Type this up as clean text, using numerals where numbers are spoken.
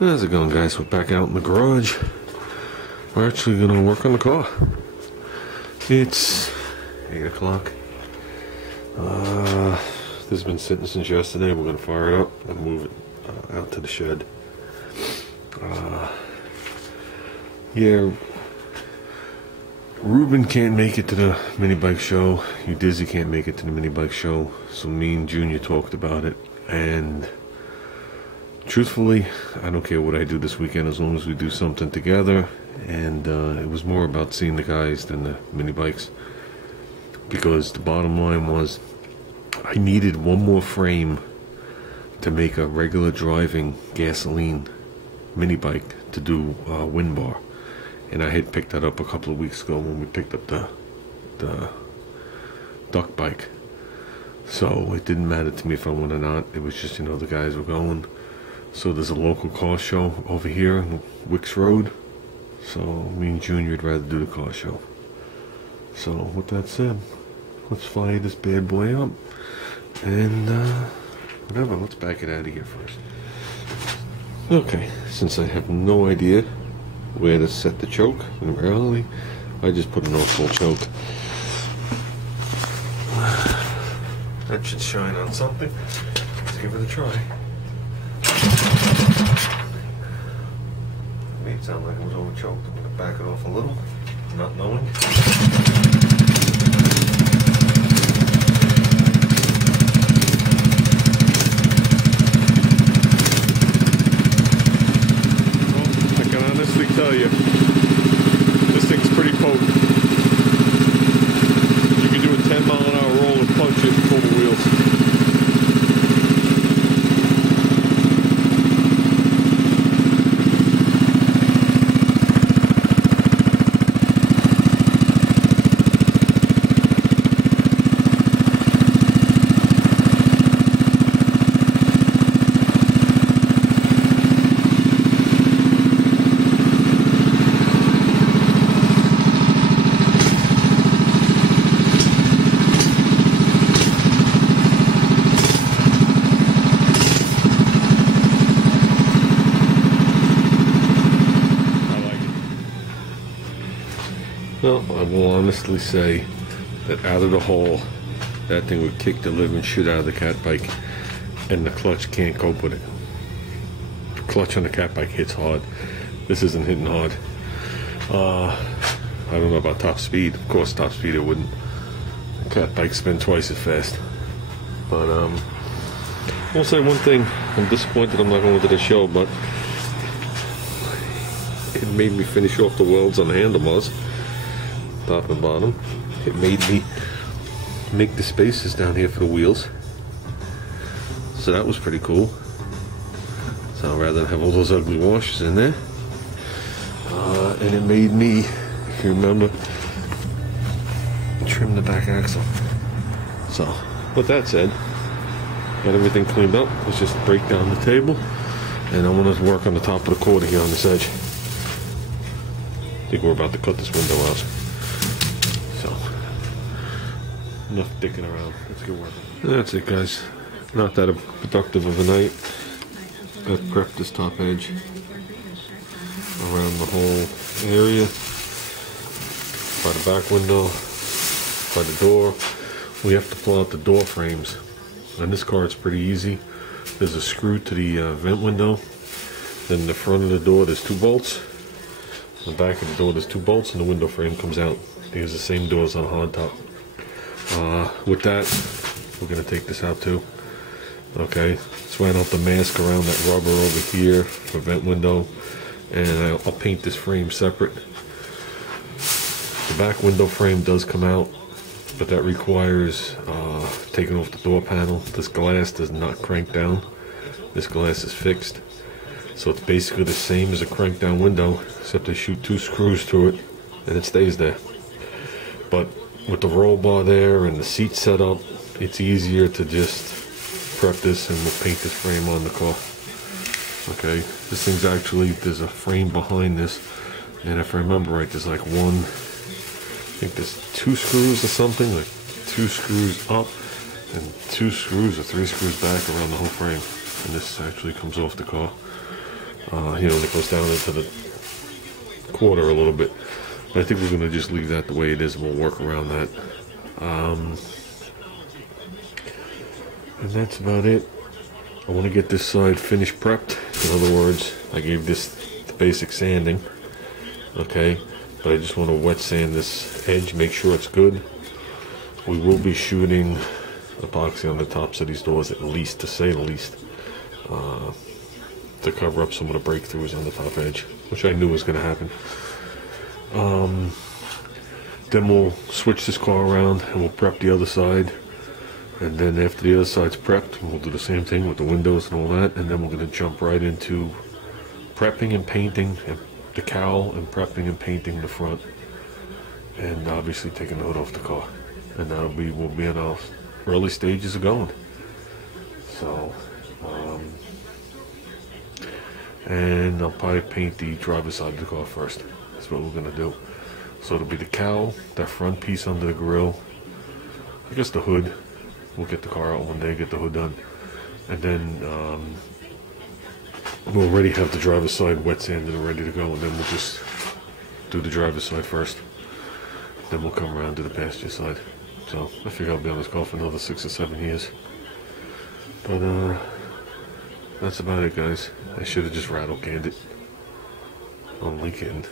How's it going, guys? We're back out in the garage. We're actually going to work on the car. It's 8 o'clock. This has been sitting since yesterday. We're going to fire it up and move it out to the shed. Yeah, Ruben can't make it to the mini bike show. You Dizzy can't make it to the mini bike show. So me and Junior talked about it, and truthfully, I don't care what I do this weekend as long as we do something together. And it was more about seeing the guys than the mini bikes, because the bottom line was I needed one more frame to make a regular driving gasoline mini bike to do wind bar. And I had picked that up a couple of weeks ago when we picked up the duck bike. So it didn't matter to me if I went or not. It was just, you know, the guys were going. So there's a local car show over here on Wicks Road. So me and Junior would rather do the car show. So with that said, let's fire this bad boy up. And whatever, let's back it out of here first. Okay, since I have no idea where to set the choke, in reality, I just put an off-full choke. That should shine on something. Let's give it a try. Made it sound like it was over choked. I'm going to back it off a little, not knowing. Well, I can honestly tell you, this thing's pretty potent. You can do a 10-mile-an-hour roll and punch it and pull the wheels. Well, I will honestly say that out of the hole, that thing would kick the living shit out of the cat bike, and the clutch can't cope with it. The clutch on the cat bike hits hard. This isn't hitting hard. I don't know about top speed. Of course, top speed it wouldn't. The cat bike's spin twice as fast. But I'll say one thing. I'm disappointed I'm not going to the show, but it made me finish off the welds on the handlebars. Top and bottom. It made me make the spaces down here for the wheels, so that was pretty cool. So rather than have all those ugly washers in there, and it made me, if you remember, trim the back axle. So with that said, got everything cleaned up. Let's just break down the table, and I want to work on the top of the quarter here on this edge. I think we're about to cut this window out. So, enough dicking around. Let's get working. That's it, guys. Not that productive of a night. Got prepped this top edge around the whole area. By the back window, by the door. We have to pull out the door frames. On this car, it's pretty easy. There's a screw to the vent window. Then in the front of the door, there's 2 bolts. On the back of the door, there's 2 bolts, and the window frame comes out. They use the same doors on hardtop. With that, we're going to take this out too. Okay, let's run out the mask around that rubber over here for vent window, and I'll paint this frame separate. The back window frame does come out, but that requires taking off the door panel. This glass does not crank down. This glass is fixed. So it's basically the same as a crank down window, except they shoot 2 screws through it and it stays there. But with the roll bar there and the seat set up, it's easier to just prep this, and we'll paint this frame on the car. Okay, this thing's actually, there's a frame behind this, and if I remember right, there's like I think there's 2 screws or something, like 2 screws up and 2 screws or 3 screws back around the whole frame, and this actually comes off the car. you know, when it goes down into the quarter a little bit. But I think we're going to just leave that the way it is, and we'll work around that. And that's about it. I want to get this side finished prepped. In other words, I gave this the basic sanding, okay, but I just want to wet sand this edge, make sure it's good. We will be shooting epoxy on the tops of these doors, at least, to say the least, to cover up some of the breakthroughs on the top edge, which I knew was going to happen. Then we'll switch this car around and we'll prep the other side. And then after the other side's prepped, we'll do the same thing with the windows and all that. And then we're going to jump right into prepping and painting and the cowl, and prepping and painting the front. And obviously taking the hood off the car. And that'll be, we'll be in our early stages of going. So, and I'll probably paint the driver's side of the car first. That's what we're going to do. So it'll be the cowl, that front piece under the grill, I guess the hood. We'll get the car out one day, get the hood done, and then we'll already have the driver's side wet sanded and ready to go, and then we'll just do the driver's side first. Then we'll come around to the passenger side. So I figure I'll be on this car for another 6 or 7 years. But that's about it, guys. I should have just rattle canned it. Only kidding.